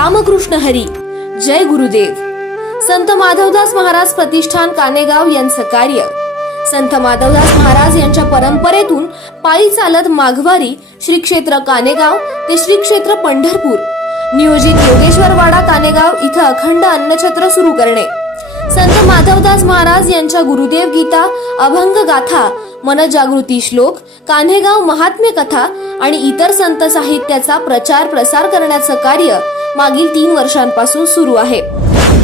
रामकृष्ण हरी, जय गुरुदेव। संत माधवदास महाराज प्रतिष्ठान कानेगाव यांचं कार्य। संत माधवदास महाराज यांच्या परंपरेतून पायी चालत माघवारी श्री क्षेत्र कानेगाव ते श्री क्षेत्र पंढरपूर नियोजित योगेश्वरवाडा कानेगाव इथं अखंड अन्नछत्र सुरू करणे। संत माधवदास महाराज यांच्या गुरुदेव गीता, अभंग गाथा, मनजागृती श्लोक, कान्हेगाव महात्म्य कथा आणि इतर संत साहित्याचा प्रचार प्रसार करण्याचं कार्य मागील 3 वर्षांपासून सुरू आहे।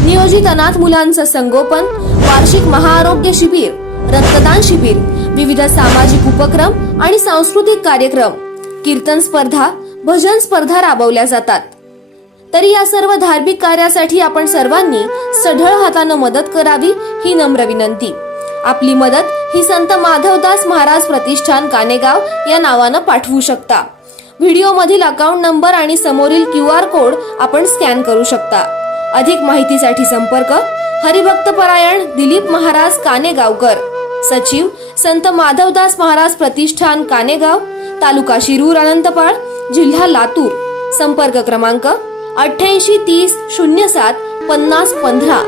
नियोजित अनाथ मुलांचं संगोपन, वार्षिक महाआरोग्य शिबिर, रक्तदान शिबिर, विविध सामाजिक उपक्रम आणि सांस्कृतिक कार्यक्रम, कीर्तन स्पर्धा, भजन स्पर्धा राबवल्या जातात। तरी या सर्व धार्मिक कार्यासाठी आपण सर्वांनी सढळ हाताने मदत करावी ही नम्र विनंती। आपली मदत ही संत माधवदास महाराज प्रतिष्ठान कानेगाव या नावाने पाठवू शकता। व्हिडिओ मधील अकाउंट नंबर आणि समोरील QR कोड आपण स्कॅन करू शकता। अधिक माहितीसाठी संपर्क हरिभक्त परायण दिलीप महाराज कानेगावकर, सचिव संत माधवदास महाराज प्रतिष्ठान कानेगाव, तालुका शिरूर अनंतपाळ, जिल्हा लातूर। संपर्क क्रमांक 88 30 07 50 15।